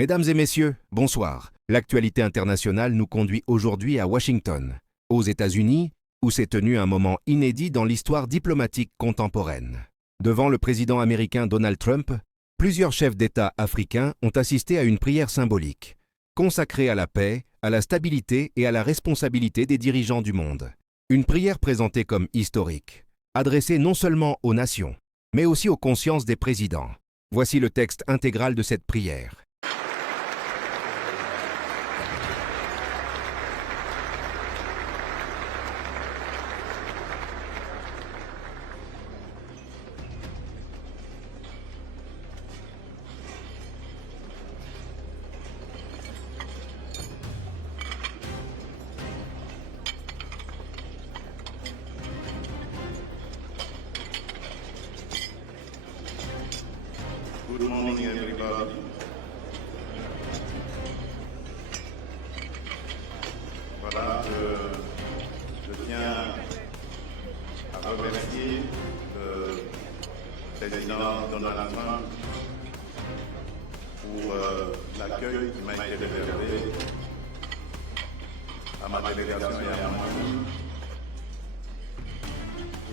Mesdames et messieurs, bonsoir. L'actualité internationale nous conduit aujourd'hui à Washington, aux États-Unis, où s'est tenu un moment inédit dans l'histoire diplomatique contemporaine. Devant le président américain Donald Trump, plusieurs chefs d'État africains ont assisté à une prière symbolique, consacrée à la paix, à la stabilité et à la responsabilité des dirigeants du monde. Une prière présentée comme historique, adressée non seulement aux nations, mais aussi aux consciences des présidents. Voici le texte intégral de cette prière. Good morning, everybody. Voilà, je tiens à remercier le président Donald Trump pour l'accueil qui m'a été réservé à ma délégation et à moi-même.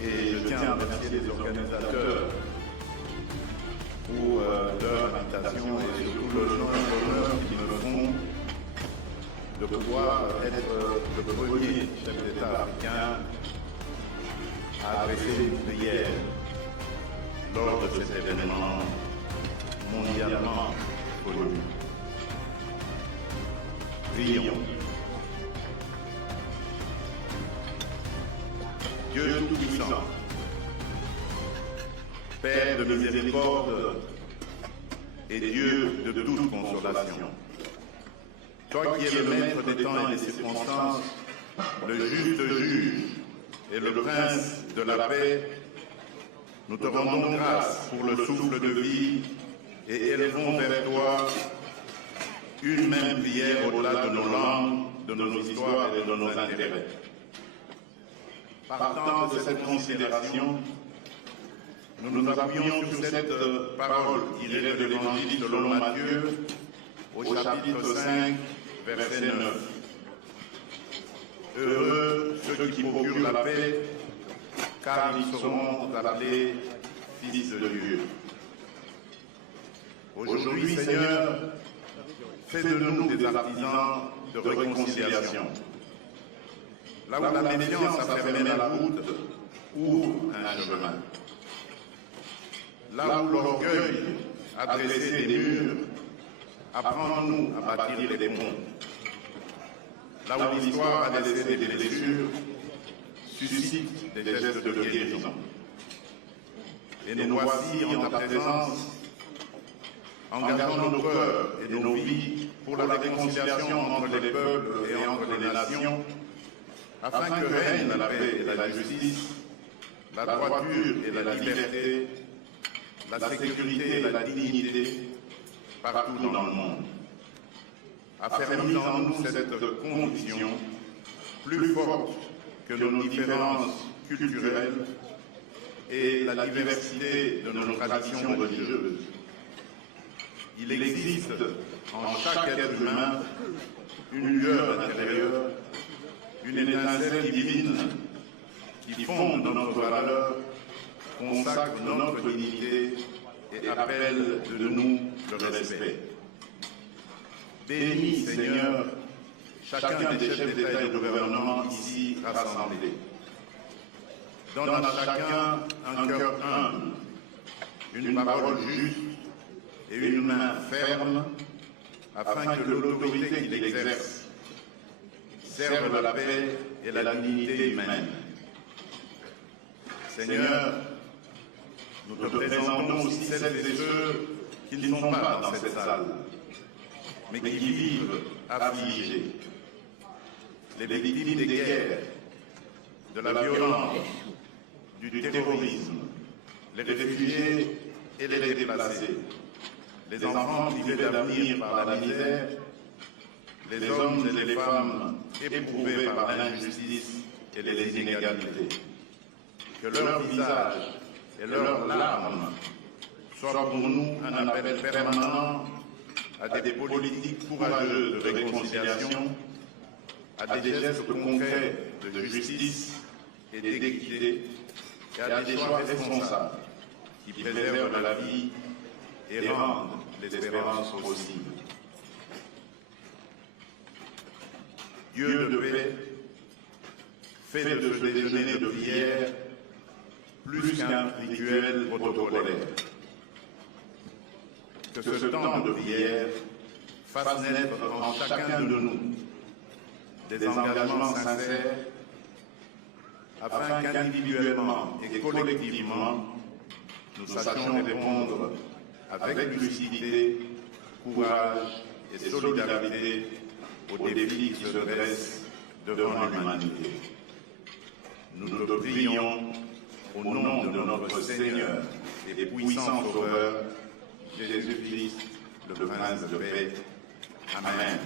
Et je tiens à remercier les organisateurs pour leur invitation et surtout le joie et l'honneur qu'ils me font de pouvoir être le premier chef d'État africain à adresser une prière lors de cet événement mondialement connu. Prions. Dieu Tout-Puissant, Père de miséricorde et Dieu de toute consolation, toi qui es le maître des temps et des circonstances, le juste juge et le prince de la paix, nous te rendons grâce pour le souffle de vie et élevons vers toi une même prière au-delà de nos langues, de nos histoires et de nos intérêts. Partant de cette considération, nous nous appuyons sur cette parole tirée de l'Évangile selon Matthieu, au chapitre 5, verset 9. Heureux ceux qui procurent la paix, car ils seront appelés fils de Dieu. Aujourd'hui, Seigneur, fais de nous des artisans de réconciliation. Là où la méfiance a fermé la route, ouvre un chemin. Là où l'orgueil a dressé des murs, apprends-nous à bâtir des ponts. Là où l'histoire a laissé des blessures, suscite des gestes de guérison. Et nous voici en ta présence, engageant nos cœurs et nos vies pour la réconciliation entre les peuples et entre les nations, afin que règne la paix et la justice, la droiture et la liberté, la sécurité et la dignité partout dans le monde. Affermis en nous cette conviction plus forte que nos différences culturelles et la diversité de nos traditions religieuses. Il existe en chaque être humain une lueur intérieure, une étincelle divine qui fonde notre valeur, consacre notre dignité et appelle de nous le respect. Bénis, Seigneur, chacun des chefs d'État et de gouvernement ici rassemblés. Donne à chacun un cœur humble, une parole juste et une main ferme, afin que l'autorité qu'il exerce serve la paix et la dignité humaine. Seigneur, nous te présentons aussi celles et ceux qui ne sont pas dans cette salle, mais qui vivent affligés. Les victimes des guerres, de la violence, du terrorisme, les réfugiés et les déplacés, les enfants privés d'avenir par la misère, les hommes et les femmes éprouvés par l'injustice et les inégalités. Que leur visage et leurs larmes soient pour nous un appel permanent à des politiques courageuses de réconciliation, à des gestes concrets de justice et d'équité, et à des choix responsables qui préservent la vie et rendent l'espérance possible. Dieu de paix fait de ce déjeuner de prière plus qu'un rituel protocolaire. Que ce temps de prière fasse naître en chacun de nous des engagements sincères afin qu'individuellement et collectivement nous sachions répondre avec lucidité, courage et solidarité aux défis qui se dressent devant l'humanité. Nous te prions au nom de notre Seigneur et puissant Sauveur, Jésus-Christ, le Prince de paix. Amen.